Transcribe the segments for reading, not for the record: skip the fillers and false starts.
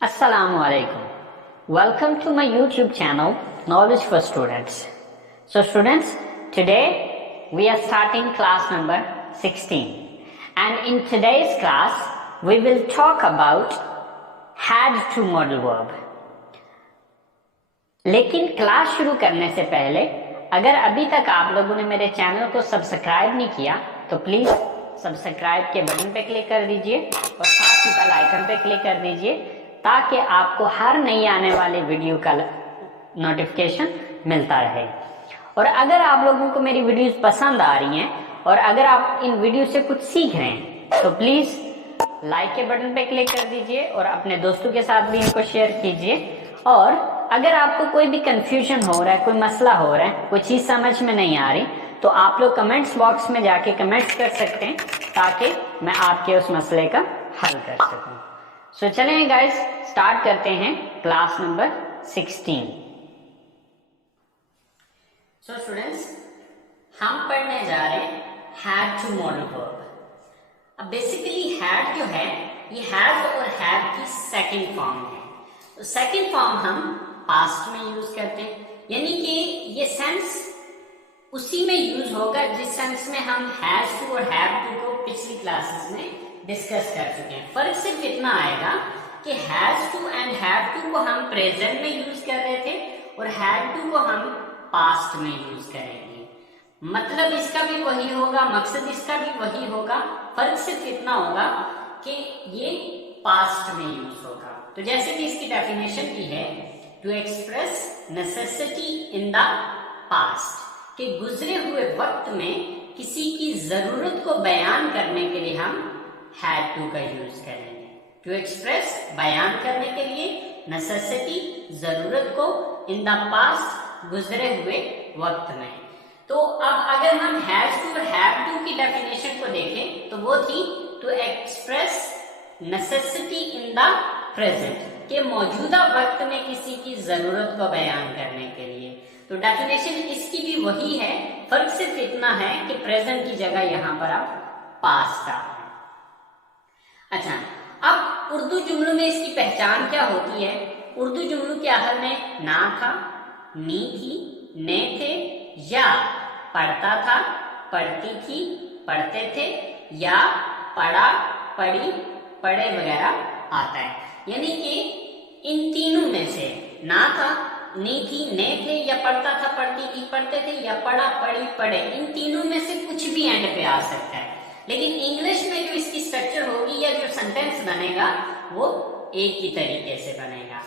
Assalamualaikum. Welcome to my YouTube channel, Knowledge for Students. So students, today we are starting class number 16. And in today's class, we will talk about had to modal verb. लेकिन class शुरू करने से पहले अगर अभी तक आप लोगों ने मेरे चैनल को सब्सक्राइब नहीं किया तो प्लीज सब्सक्राइब के बटन पे क्लिक कर दीजिए और साथ ही बेल आइकन पे क्लिक कर दीजिए ताकि आपको हर नई आने वाले वीडियो का नोटिफिकेशन मिलता रहे। और अगर आप लोगों को मेरी वीडियोस पसंद आ रही हैं और अगर आप इन वीडियो से कुछ सीख रहे हैं तो प्लीज लाइक के बटन पे क्लिक कर दीजिए और अपने दोस्तों के साथ भी इनको शेयर कीजिए। और अगर आपको कोई भी कंफ्यूजन हो रहा है, कोई मसला हो रहा है, कोई चीज समझ में नहीं आ रही तो आप लोग कमेंट्स बॉक्स में जाके कमेंट्स कर सकते हैं ताकि मैं आपके उस मसले का हल कर सकूं। सो चलें गाइस, स्टार्ट करते हैं क्लास नंबर 16। सो स्टूडेंट्स, हम पढ़ने जा रहे हैं हैड टू मॉडल वर्ब। अब बेसिकली हैड जो है ये हैज और हैव की सेकंड फॉर्म है। तो सेकंड फॉर्म हम पास्ट में यूज करते हैं, यानी कि ये सेंस उसी में यूज होगा जिस सेंस में हम हैज टू और हैव टू को पिछली क्लासेस में डिस्कस कर चुके हैं। फर्क सिर्फ इतना आएगा कि has to and have to को हम प्रेजेंट में यूज कर रहे थे और हैड टू को हम पास्ट में यूज करेंगे। मतलब इसका भी वही होगा, मकसद इसका भी वही होगा, फर्क सिर्फ इतना होगा कि ये पास्ट में यूज होगा। तो जैसे कि इसकी डेफिनेशन की है, to express necessity in the past, कि गुजरे हुए वक्त में किसी की जरूरत को बयान करने के लिए हम हैड टू का यूज करेंगे। टू एक्सप्रेस बयान करने के लिए, नेसेसिटी जरूरत को, इन द पास्ट गुजरे हुए वक्त में। तो अब अगर हम हैज टू और हैव टू की डेफिनेशन को देखें तो वो थी to express necessity in the present, के मौजूदा वक्त में किसी की जरूरत को बयान करने के लिए। तो डेफिनेशन इसकी भी वही है, फर्क सिर्फ इतना है कि प्रेजेंट की जगह यहां पर आप पास्ट आ रहे हैं। अच्छा, अब उर्दू जुमलों में इसकी पहचान क्या होती है? उर्दू जुमलों के आखिर में ना था, नी थी, ने थे, या पढ़ता था, पढ़ती थी, पढ़ते थे, या पढ़ा, पढ़ी, पढ़े वगैरह आता है। यानी कि इन तीनों में से ना था, नी थी, ने थे, या पढ़ता था, पढ़ती थी, पढ़ते थे, या पढ़ा, पढ़ी, पढ़े, इन तीनों में से कुछ भी एंड पे आ सकता है। लेकिन इंग्लिश में जो इसकी स्ट्रक्चर होगी या जो सेंटेंस बनेगा वो एक ही तरीके से बनेगा।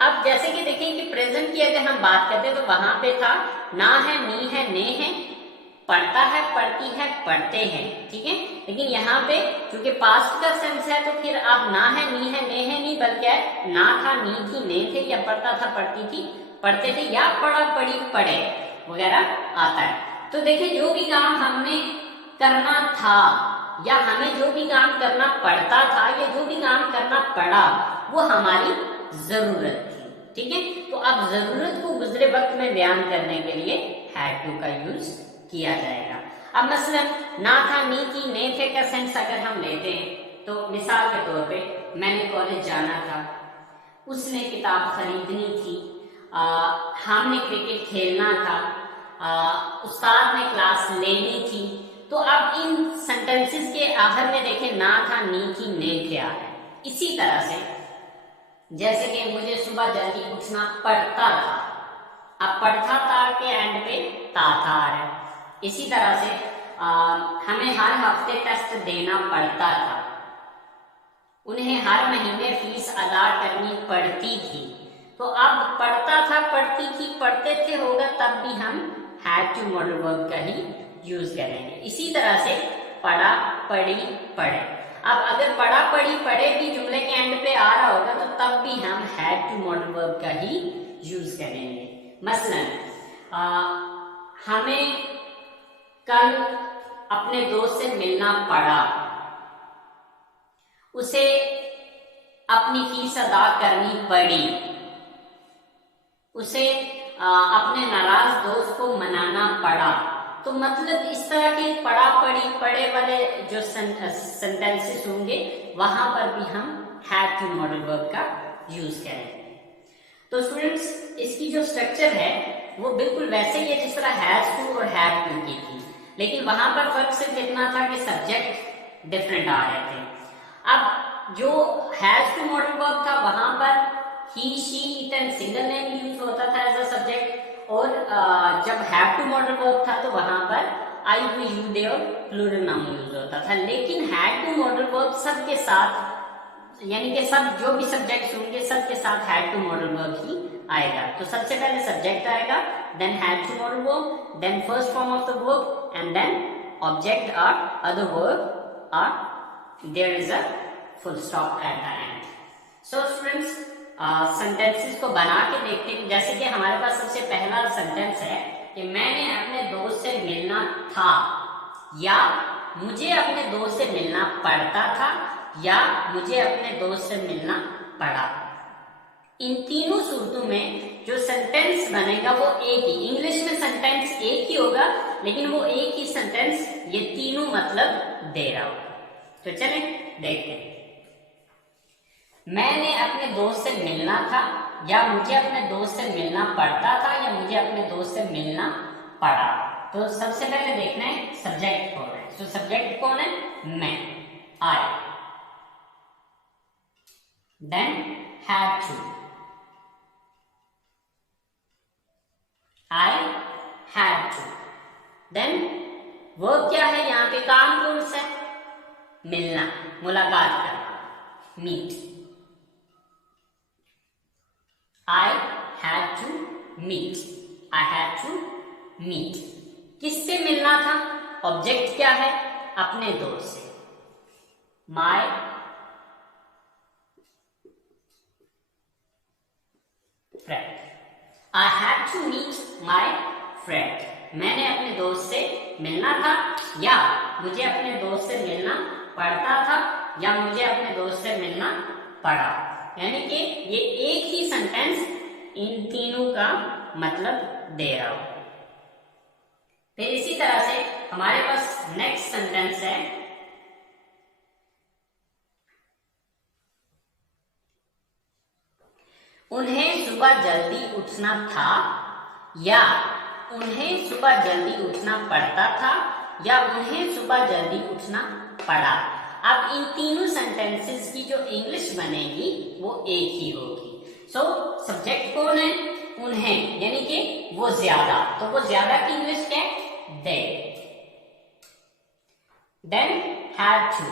अब जैसे कि देखिए कि प्रेजेंट की अगर हम बात करते हैं तो वहां पे था ना है, नी है, ने है, पढ़ता है, पढ़ती है, पढ़ते हैं, ठीक है। लेकिन यहाँ पे क्योंकि पास्ट का सेंस है तो फिर अब ना है, नी है, ने है नहीं, बल्कि है ना था, नी थी, ने थे, या पढ़ता था, पढ़ती थी, पढ़ते थे, या पढ़ा, पढ़ी, पढ़े वगैरह आता है। तो देखिए जो भी काम हमने करना था या हमें जो भी काम करना पड़ता था या जो भी काम करना पड़ा वो हमारी जरूरत थी, ठीक है। तो अब जरूरत को गुजरे वक्त में बयान करने के लिए हैड टू का यूज किया जाएगा। अब मसलन ना था, नी थी, ने थे का सेंस अगर हम लेते हैं तो मिसाल के तौर पे मैंने कॉलेज जाना था, उसने किताब खरीदनी थी, हमने क्रिकेट खेलना था, उस्ताद ने क्लास लेनी थी। तो अब इन सेंटेंसेस के आखिर में देखें ना था, नी थी, ने थे आ रहे हैं। इसी तरह से जैसे कि मुझे सुबह जल्दी उठना पड़ता था, अब पढ़ता था के एंड पे था आ रहा है। इसी तरह से हमें हर हफ्ते टेस्ट देना पड़ता था, उन्हें हर महीने फीस अदा करनी पड़ती थी। तो अब पढ़ता था, पढ़ती थी, पढ़ते थे होगा तब भी हम हैड टू मॉडल वर्ब का ही यूज करेंगे। इसी तरह से पढ़ा, पढ़ी, पढ़े। अब अगर पढ़ा, पढ़ी, पढ़े भी जुमले के एंड पे आ रहा होगा तो तब भी हम हैड टू मॉडल वर्ब का ही यूज करेंगे। मसलन हमें कल अपने दोस्त से मिलना पड़ा, उसे अपनी फीस अदा करनी पड़ी, उसे अपने नाराज दोस्त को मनाना पड़ा। तो मतलब इस तरह के पढ़ा, पढ़ी, पढ़े वाले जो सेंटेंसेस होंगे वहां पर भी हम हैड टू मॉडल वर्ब का यूज करेंगे। तो स्टूडेंट्स इसकी जो स्ट्रक्चर है वो बिल्कुल वैसे ही है जिस तरह हैज टू और हैड टू की थी, लेकिन वहां पर फर्क सिर्फ इतना था कि सब्जेक्ट डिफरेंट आ रहे थे। अब जो हैज टू मॉडल वर्ब था वहां पर he, she, it and single name use होता था एज अ सब्जेक्ट, और जब हैव टू मॉडल वर्ब था तो वहां पर आई, वी, यू, दे और प्लूरल नाउन यूज होता था। लेकिन हैड टू मॉडल वर्ब सबके साथ, यानी कि सब जो भी सब्जेक्ट्स होंगे सबके साथ हैड टू मॉडल वर्ब ही आएगा। तो सबसे पहले सब्जेक्ट आएगा, then had to modal verb, then first form of the verb and then object और अदर वर्ब और there is a full stop at the end. So students sentences को बना के देखते हैं। जैसे कि हमारे पास सबसे पहला सेंटेंस है कि मैंने अपने दोस्त से मिलना था, या मुझे अपने दोस्त से मिलना पड़ता था, या मुझे अपने दोस्त से मिलना पड़ा। इन तीनों सूरतों में जो सेंटेंस बनेगा वो एक ही, इंग्लिश में सेंटेंस एक ही होगा लेकिन वो एक ही सेंटेंस ये तीनों मतलब दे रहा होगा। तो चलें देखते हैं। मैंने अपने दोस्त से मिलना था, या मुझे अपने दोस्त से मिलना पड़ता था, या मुझे अपने दोस्त से मिलना पड़ा। तो सबसे पहले देखना है सब्जेक्ट कौन है। तो सब्जेक्ट कौन है? मैं, I, then had to, I had to, then verb क्या है यहाँ पे, काम कौन सा है? मिलना, मुलाकात करना, meet. I had to meet. I had to meet. किससे मिलना था? ऑब्जेक्ट क्या है? अपने दोस्त से, My friend. I had to meet my friend. मैंने अपने दोस्त से मिलना था, या मुझे अपने दोस्त से मिलना पड़ता था, या मुझे अपने दोस्त से मिलना पड़ा। यानी कि ये एक ही सेंटेंस इन तीनों का मतलब दे रहा हो। फिर इसी तरह से हमारे पास नेक्स्ट सेंटेंस है, उन्हें सुबह जल्दी उठना था, या उन्हें सुबह जल्दी उठना पड़ता था, या उन्हें सुबह जल्दी उठना पड़ा। अब इन तीनों सेंटेंसेस की जो इंग्लिश बनेगी वो एक ही होगी। सो सब्जेक्ट कौन है? उन्हें, यानी कि वो ज्यादा, तो वो ज्यादा की इंग्लिश क्या है? They. Then had to,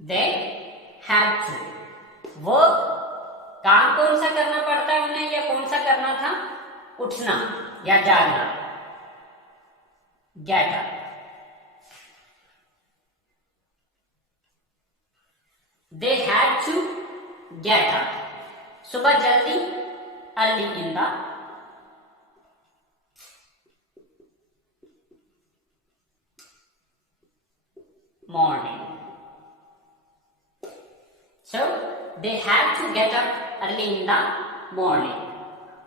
they had to. वो काम कौन सा करना पड़ता है उन्हें, या कौन सा करना था? उठना या जागना, get up. They had to get up. सुबह जल्दी, early in the morning. So they had to get up early in the morning.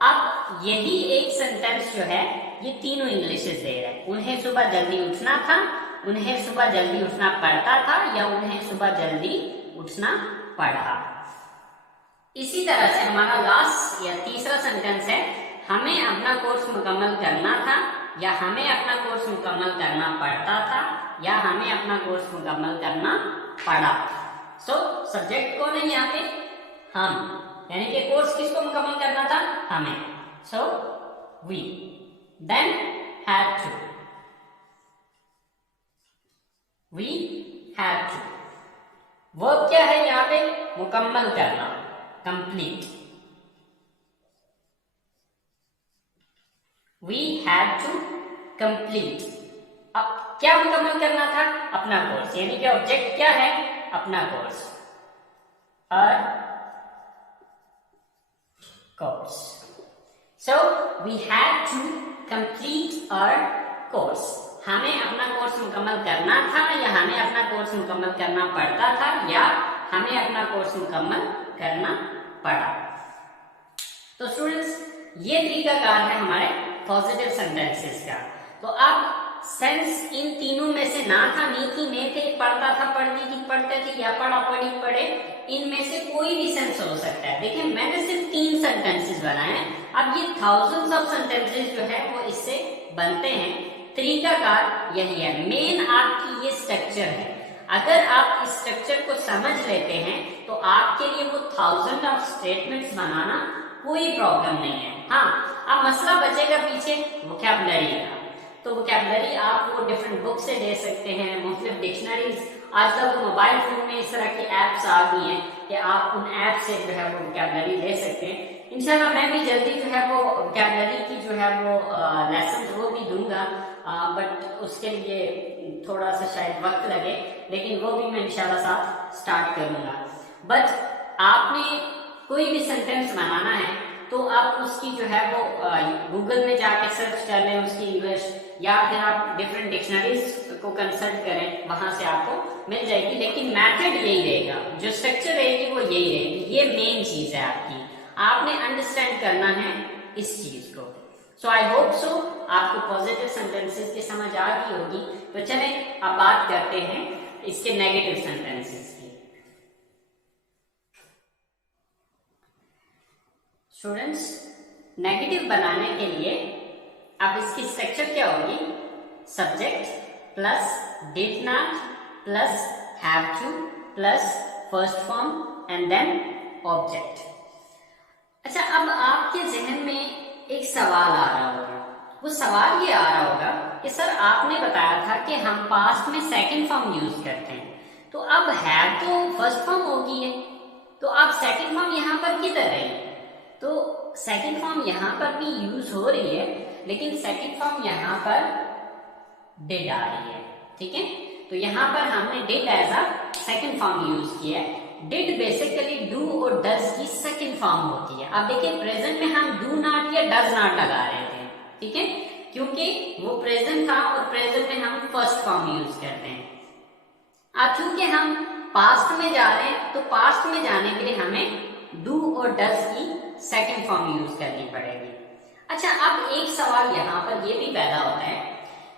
अब यही एक सेंटेंस जो है ये तीनों इंग्लिशेस दे रहे हैं। उन्हें सुबह जल्दी उठना था, उन्हें सुबह जल्दी उठना पड़ता था, या उन्हें सुबह जल्दी उठना पड़ा। इसी तरह से हमारा लास्ट या तीसरा सेंटेंस है, हमें अपना कोर्स मुकम्मल करना था, या हमें अपना कोर्स मुकम्मल करना पड़ता था, या हमें अपना कोर्स मुकम्मल करना पड़ा। सो सब्जेक्ट कौन है यहाँ पे? हम, यानी कि कोर्स किसको मुकम्मल करना था? हमें। So we, then had to, we had to. Verb क्या है यहाँ पे? मुकम्मल करना, complete. We had to complete. अब क्या मुकम्मल करना था? अपना कोर्स, यानी कि ऑब्जेक्ट क्या है? अपना course, course. So we had to complete our course. हमें अपना कोर्स मुकम्मल करना था, या हमें अपना कोर्स मुकम्मल करना पड़ता था, या हमें अपना कोर्स मुकम्मल करना पड़ा। तो स्टूडेंट्स ये तरीकाकार है हमारे पॉजिटिव सेंटेंसेस का। तो अब सेंस इन तीनों में से ना था, नी थी, ने थे, पढ़ता था, पढ़ती थी, पढ़ते थे, या पढ़ा, पढ़ी, पढ़े, इनमें से कोई भी सेंस हो सकता है। देखिए मैंने सिर्फ 3 सेंटेंसेस बनाए हैं, अब ये थाउजेंड्स ऑफ सेंटेंसेस जो है वो इससे बनते हैं। तरीकाकार यही है, मेन आपकी ये स्ट्रक्चर है। अगर आप इस स्ट्रक्चर को समझ लेते हैं तो आपके लिए वो 1000 ऑफ स्टेटमेंट्स बनाना कोई प्रॉब्लम नहीं है। हाँ, अब मसला बचेगा पीछे वोकैबुलरी का। तो वोकैबुलरी आप वो डिफरेंट बुक से ले सकते हैं, मुख्तलिफ डिक्शनरीज, आजकल तो मोबाइल फोन में इस तरह की एप्स आ गई हैं कि आप उन ऐप से जो है वो वोकैबुलरी ले सकते हैं। इंशाल्लाह मैं भी जल्दी जो है वो वोकैबुलरी की जो है वो लेसन वो भी दूंगा, बट उसके लिए थोड़ा सा शायद वक्त लगे, लेकिन वो भी मैं इंशाल्लाह साथ स्टार्ट करूंगा। बट आपने कोई भी सेंटेंस बनाना है तो आप उसकी जो है वो गूगल में जाके सर्च कर लें उसकी इंग्लिश, या फिर आप डिफरेंट डिक्शनरीज को कंसल्ट करें, वहां से आपको मिल जाएगी। लेकिन मेथड यही रहेगा, जो स्ट्रक्चर रहेगी वो यही रहेगी। ये मेन चीज है आपकी, आपने अंडरस्टैंड करना है इस चीज को। सो आई होप सो आपको पॉजिटिव सेंटेंसेस की समझ आ गई होगी। तो चलें अब बात करते हैं इसके नेगेटिव सेंटेंसेस की। स्टूडेंट्स, नेगेटिव बनाने के लिए अब इसकी स्ट्रक्चर क्या होगी, subject plus did not plus have to plus first form and then object. अच्छा, अब आपके जहन में एक सवाल आ रहा होगा, वो सवाल ये आ रहा होगा कि सर आपने बताया था कि हम पास्ट में सेकंड फॉर्म यूज करते हैं, तो अब हैव तो फर्स्ट फॉर्म होगी है, तो अब सेकंड फॉर्म यहाँ पर किधर है? तो सेकंड फॉर्म यहाँ पर भी यूज हो रही है, लेकिन सेकंड फॉर्म यहाँ पर डिड आ रही है। ठीक है, तो यहाँ पर हमने did as a second form use किया है। डिड बेसिकली डू और डज की सेकंड फॉर्म होती है। अब देखिए प्रेजेंट में हम डू नॉट या डज नॉट लगा रहे थे, ठीक है, क्योंकि वो प्रेजेंट था और प्रेजेंट में हम फर्स्ट फॉर्म यूज करते हैं। अब चूंकि हम पास्ट में जा रहे हैं तो पास्ट में जाने के लिए हमें डू और डज की सेकंड फॉर्म यूज करनी पड़ेगी। अच्छा, अब एक सवाल यहाँ पर ये भी पैदा होता है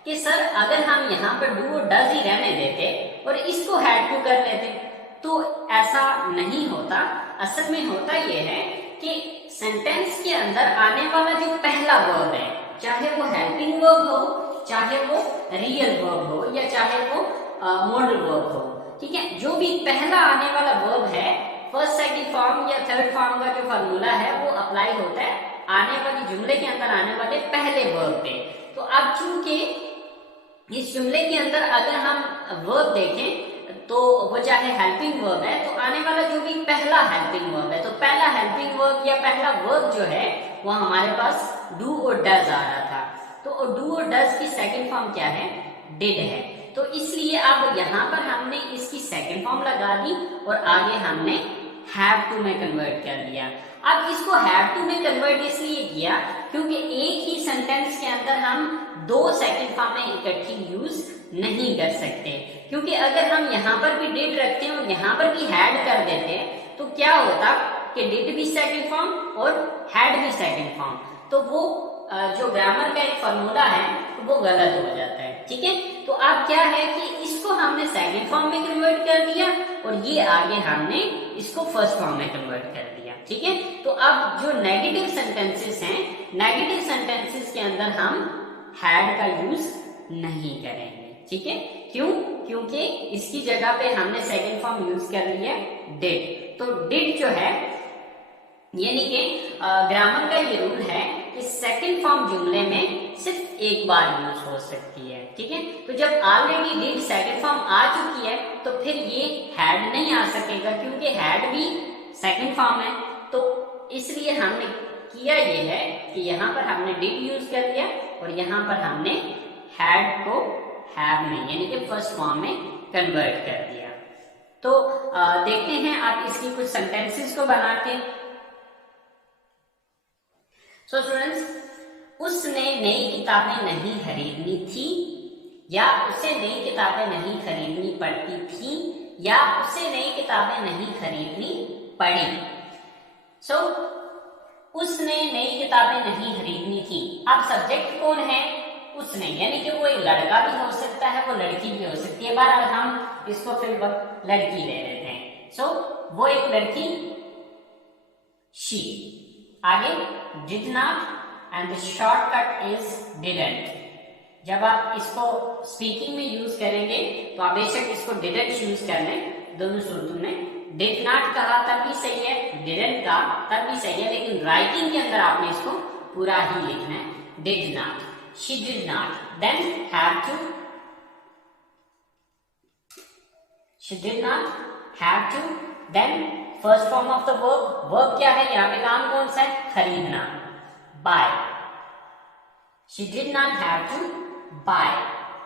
कि सर अगर हम यहाँ पर डू और डज ही रहने देते और इसको हैड टू कर लेते तो ऐसा नहीं होता। असल में होता यह है कि सेंटेंस के अंदर आने वाला जो पहला वर्ब है, चाहे वो हेल्पिंग वर्ब हो, चाहे वो रियल वर्ब हो, या चाहे वो मॉडल वर्ब हो, ठीक है, जो भी पहला आने वाला वर्ब है, फर्स्ट सेकंड फॉर्म या थर्ड फॉर्म का जो फॉर्मूला है वो अप्लाई होता है आने वाली जुमले के अंदर आने वाले पहले वर्ब पे। तो अब चूंकि इस जुमले के अंदर अगर हम वर्ब देखें तो वो चाहे हेल्पिंग वर्ब है, तो आने वाला जो भी पहला हेल्पिंग वर्ब है, तो पहला हेल्पिंग वर्ब या पहला वर्ब जो है वो हमारे पास डू और डज आ रहा था। तो डू और डज की सेकंड फॉर्म क्या है, डिड है। तो इसलिए अब यहाँ पर हमने इसकी सेकंड फॉर्म लगा दी और आगे हमने हैव टू में कन्वर्ट कर दिया। अब इसको हैव टू में कन्वर्ट इसलिए किया क्योंकि एक ही सेंटेंस के अंदर हम दो सेकंड फॉर्म में इकट्ठी यूज नहीं कर सकते, क्योंकि अगर हम यहाँ पर भी डिड रखते हैं और यहाँ पर भी हैड कर देते हैं तो क्या होता कि डिड भी सेकंड फॉर्म और हैड भी सेकंड फॉर्म, तो वो जो ग्रामर का एक फॉर्मूला है वो गलत हो जाता है। ठीक है, तो अब क्या है कि इसको हमने सेकंड फॉर्म में कन्वर्ट कर दिया और ये आगे हमने इसको फर्स्ट फॉर्म में कन्वर्ट कर दिया। ठीक है, तो अब जो नेगेटिव सेंटेंसेस हैं, नेगेटिव सेंटेंसेस के अंदर हम हैड का यूज नहीं करेंगे। ठीक है, क्यों? क्योंकि इसकी जगह पे हमने सेकंड फॉर्म यूज कर लिया डिड। तो डिड जो है, यानी कि ग्रामर का ये रूल है कि सेकंड फॉर्म जुमले में सिर्फ एक बार यूज हो सकती है। ठीक है, तो जब ऑलरेडी डिड सेकंड फॉर्म आ चुकी है तो फिर ये हैड नहीं आ सकेगा, क्योंकि हैड भी सेकंड फॉर्म है। तो इसलिए हमने किया ये है कि यहाँ पर हमने डिड यूज कर लिया और यहाँ पर हमने हैड को हैव में यानी कि फर्स्ट फॉर्म में कन्वर्ट कर दिया। तो देखते हैं आप इसकी कुछ सेंटेंसेस को बना के। सो स्टूडेंट्स, उसने नई किताबें नहीं खरीदनी थी, या उसे नई किताबें नहीं खरीदनी पड़ती थी, या उसे नई किताबें नहीं खरीदनी पड़ी। उसने नई किताबें नहीं खरीदनी थी। अब सब्जेक्ट कौन है? उसने, यानी कि वो एक लड़का भी हो सकता है, वो लड़की भी हो सकती है। बहरहाल हम इसको फिर लड़की ले लेते हैं। सो वो एक लड़की, शी। आगे did not and the shortcut is didn't. जब आप इसको स्पीकिंग में यूज करेंगे तो आप बेशक इसको डिडंट यूज कर लें दोनों सूरतों में। डिड नॉट कहा तब भी सही है, डिडंट कहा तब भी सही है, लेकिन राइटिंग के अंदर आपने इसको पूरा ही लिखना है। Did not, she did not, then have to, she did not, have to, then first form of the verb. Verb क्या है यहाँ पे, काम कौन सा है, खरीदना, buy. She did not have to buy.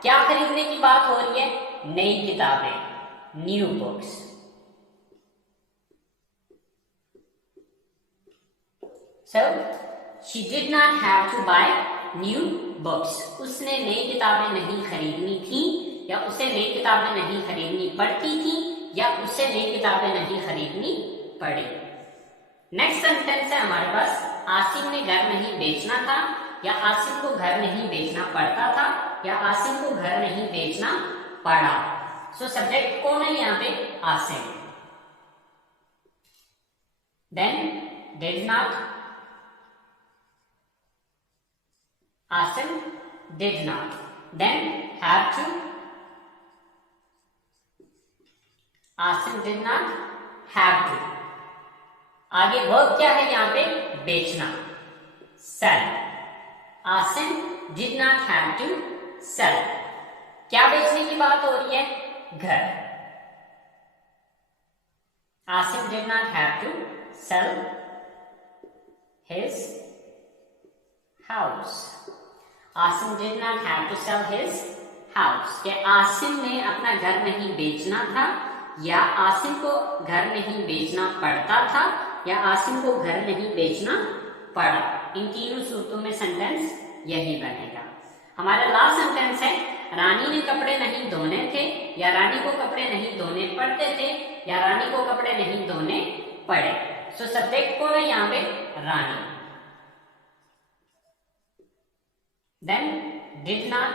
क्या खरीदने की बात हो रही है, नई किताबें, new books. So she did not have to buy new books. उसने नई किताबें नहीं खरीदनी थी, या उसे नई किताबें नहीं खरीदनी पड़ती थी, या उसे नई किताबें नहीं खरीदनी पड़ी। नेक्स्ट सेंटेंस है हमारे पास, आसिम ने घर नहीं बेचना था, या आसिम को घर नहीं बेचना पड़ता था, या आसिम को घर नहीं बेचना पड़ा। सो सब्जेक्ट कौन है यहाँ पे, Asim. Then did not, Asim did not, then have to, Asim did not have to. आगे वर्ब क्या है यहाँ पे, बेचना, sell. Asim did not have to sell. क्या बेचने की बात हो रही है, घर। Asim did not have to sell his house. Asim did not have to sell his house. क्या आसिम ने अपना घर नहीं बेचना था, या आसिम को घर नहीं बेचना पड़ता था, या आसिम को घर नहीं बेचना पड़ा। इन तीनों सूरतों में सेंटेंस यही बनेगा। हमारा लास्ट सेंटेंस है, रानी ने कपड़े नहीं धोने थे, या रानी को कपड़े नहीं धोने पड़ते थे, या रानी को कपड़े नहीं धोने पड़े। सो सब्जेक्ट कौन है यहाँ पे, Rani. Then did not,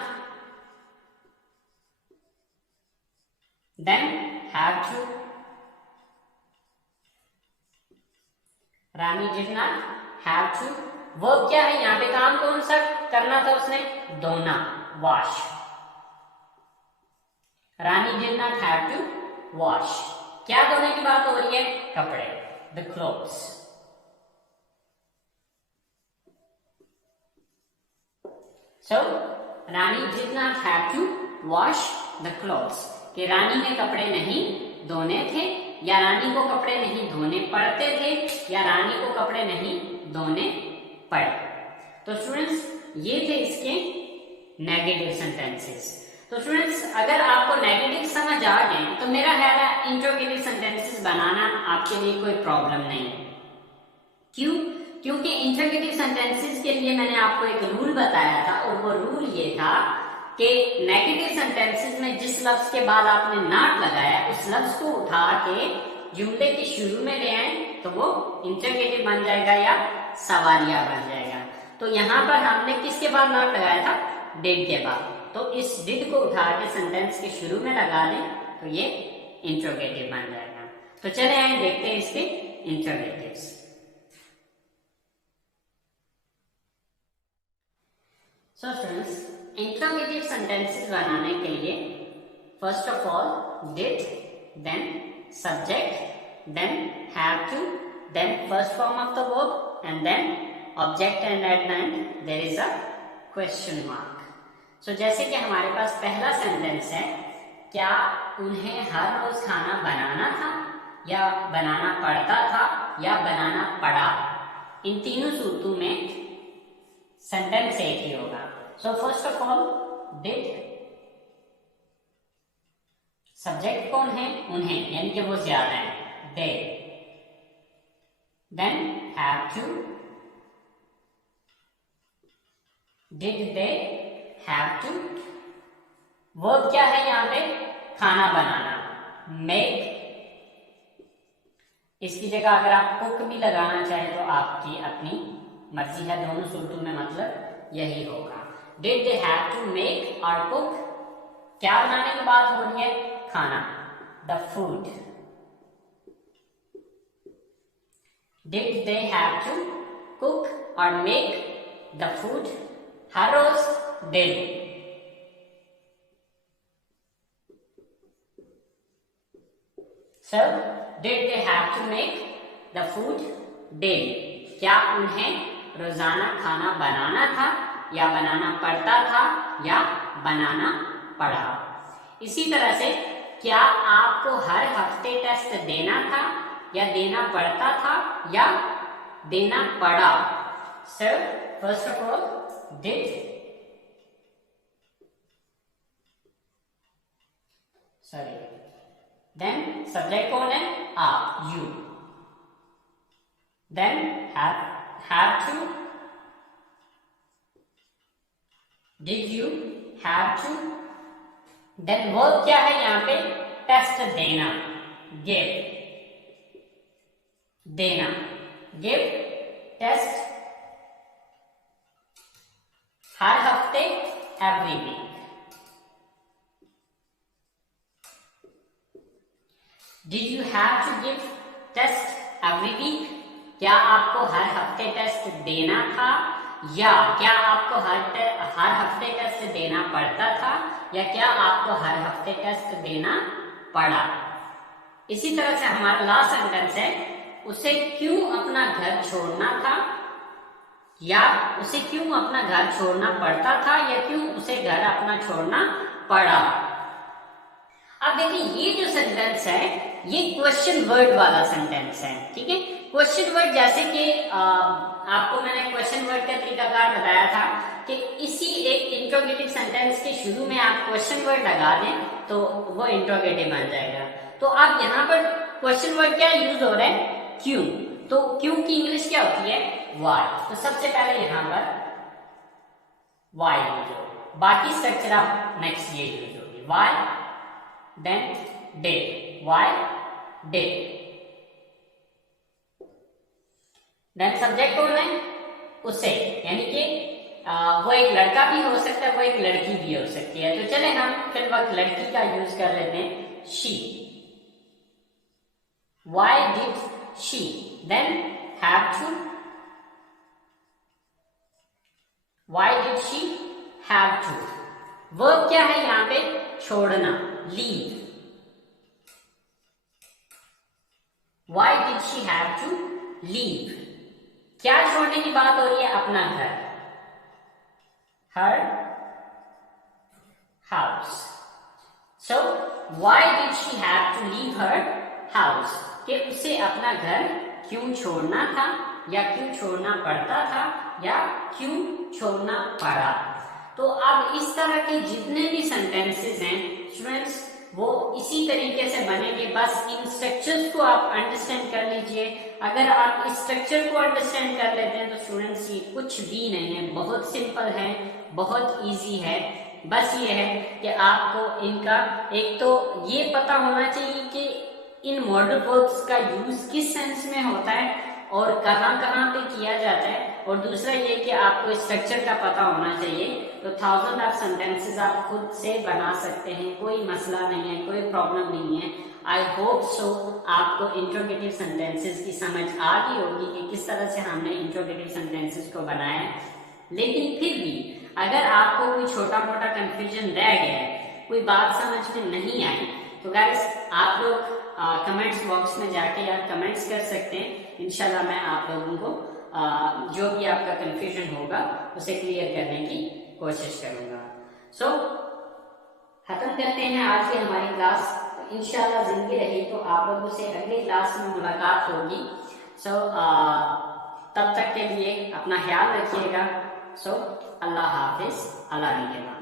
then have to, Rani did not have to. Verb क्या है यहाँ पे, काम कौन सा करना था उसने, धोना, wash. Rani did not have to wash. क्या धोने की बात हो रही है, कपड़े, the clothes. So Rani did not have to wash the clothes. कि रानी ने कपड़े नहीं धोने थे, या रानी को कपड़े नहीं धोने पड़ते थे, या रानी को कपड़े नहीं धोने पड़े। तो स्टूडेंट्स ये थे इसके नेगेटिव सेंटेंसेस। तो स्टूडेंट्स अगर आपको नेगेटिव समझ आ गए तो मेरा ख्याल है इंट्रोगेटिव सेंटेंसेस बनाना आपके लिए कोई प्रॉब्लम नहीं है। क्यों? क्योंकि इंट्रोगेटिव सेंटेंसेस के लिए मैंने आपको एक रूल बताया था, और वो रूल ये था कि नेगेटिव सेंटेंसेस में जिस लफ्ज के बाद आपने नॉट लगाया उस लफ्ज को उठा के जुमले के शुरू में ले आए तो वो इंट्रोगेटिव बन जाएगा या सवालिया बन जाएगा। तो यहाँ पर हमने किसके बाद नॉट लगाया था, डिड के बाद। तो इस डिड को उठा के सेंटेंस के शुरू में लगा दें तो ये इंट्रोगेटिव बन जाएगा। तो चले आए देखते हैं इसके interrogatives. So students interrogative sentences बनाने के लिए first of all did, then subject, then have to, then first form of the verb and then object, and at the end there is a question mark. So जैसे कि हमारे पास पहला sentence है, क्या उन्हें हर रोज खाना बनाना था, या बनाना पड़ता था, या बनाना पड़ा। इन तीनों सूरतों में सेंटेंस एक ही होगा। So first of all did, subject कौन है, उन्हें, यानी कि वो ज्यादा है, they. Then have to, did they have to. Verb क्या है यहाँ पे, खाना बनाना, मेक। इसकी जगह अगर आप कुक भी लगाना चाहे तो आपकी अपनी मर्जी है, दोनों सूरतों में मतलब यही होगा। Did they have to make और कुक, क्या बनाने की बात हो रही है, खाना, the food. Did they have to cook और मेक द फूड, हर रोज, daily. So, did they have to make the food daily? क्या उन्हें रोजाना खाना बनाना था या बनाना पड़ता था या बनाना पड़ा। इसी तरह से क्या आपको हर हफ्ते टेस्ट देना था या देना पड़ता था या देना पड़ा। So, first of all, did, sorry, then subject कौन है, आप, you, then have to, did you have to, then verb क्या है यहाँ पे, टेस्ट देना, give, देना, give, टेस्ट, हर हफ्ते, every week। Did you have to give test every week? क्या आपको हर हफ्ते टेस्ट देना था या क्या आपको हर हफ्ते टेस्ट देना पड़ता था या क्या आपको हर हफ्ते टेस्ट देना पड़ा। इसी तरह से हमारा लास्ट सेंटेंस है, उसे क्यों अपना घर छोड़ना था या उसे क्यों अपना घर छोड़ना पड़ता था या क्यों उसे घर अपना छोड़ना पड़ा। अब देखिए ये जो सेंटेंस है ये क्वेश्चन वर्ड वाला सेंटेंस है, ठीक है। क्वेश्चन वर्ड जैसे कि आपको मैंने क्वेश्चन वर्ड का तरीकाकार बताया था कि इसी एक इंट्रोगेटिव सेंटेंस के शुरू में आप क्वेश्चन वर्ड लगा दें तो वो इंट्रोगेटिव बन जाएगा। तो अब यहाँ पर क्वेश्चन वर्ड क्या यूज हो रहा है, क्यों। तो क्यों की इंग्लिश क्या होती है, व्हाई। तो सबसे पहले यहाँ पर व्हाई यूज हो, बाकी स्ट्रक्चर आप नेक्स्ट ये यूज होगी, why then did, why did, then subject कौन है, उसे, यानी कि वो एक लड़का भी हो सकता है वो एक लड़की भी हो सकती है। तो चले हम फिर वक्त लड़की का यूज कर लेते हैं, she, why did she, then have to, why did she have to, verb क्या है यहाँ पे, छोड़ना, leave, why did she have to leave, क्या छोड़ने की बात हो रही है, अपना घर, her house। So why did she have to leave her house, कि उसे अपना घर क्यों छोड़ना था या क्यों छोड़ना पड़ता था या क्यों छोड़ना पड़ा। तो अब इस तरह के जितने भी सेंटेंसेस हैं स्टूडेंट्स वो इसी तरीके से बनेंगे, बस इन स्ट्रक्चर्स को आप अंडरस्टैंड कर लीजिए। अगर आप इस स्ट्रक्चर को अंडरस्टैंड कर लेते हैं तो स्टूडेंट्स ये कुछ भी नहीं है, बहुत सिंपल है, बहुत इजी है। बस ये है कि आपको इनका एक तो ये पता होना चाहिए कि इन मॉडल वर्ब्स का यूज किस सेंस में होता है और कहाँ कहाँ पे किया जाता है, और दूसरा ये कि आपको स्ट्रक्चर का पता होना चाहिए। तो 1000 ऑफ सेंटेंसेस आप खुद से बना सकते हैं, कोई मसला नहीं है, कोई प्रॉब्लम नहीं है। आई होप सो आपको इंट्रोगेटिव सेंटेंसेस की समझ आ गई होगी कि किस तरह से हमने इंट्रोगेटिव सेंटेंसेस को बनाया है। लेकिन फिर भी अगर आपको कोई छोटा मोटा कंफ्यूजन रह गया है, कोई बात समझ में नहीं आई, तो गाइस आप लोग कमेंट्स बॉक्स में जाके आप कमेंट्स कर सकते हैं। इंशाल्लाह मैं आप लोगों को जो भी आपका कंफ्यूजन होगा उसे क्लियर करने की कोशिश करूंगा। सो खत्म करते हैं आज की हमारी क्लास। तो इंशाल्लाह जिंदगी रही तो आप लोगों से अगली क्लास में मुलाकात होगी। सो तब तक के लिए अपना ख्याल रखिएगा। सो अल्लाह हाफिज, अल्लाह निगहबान।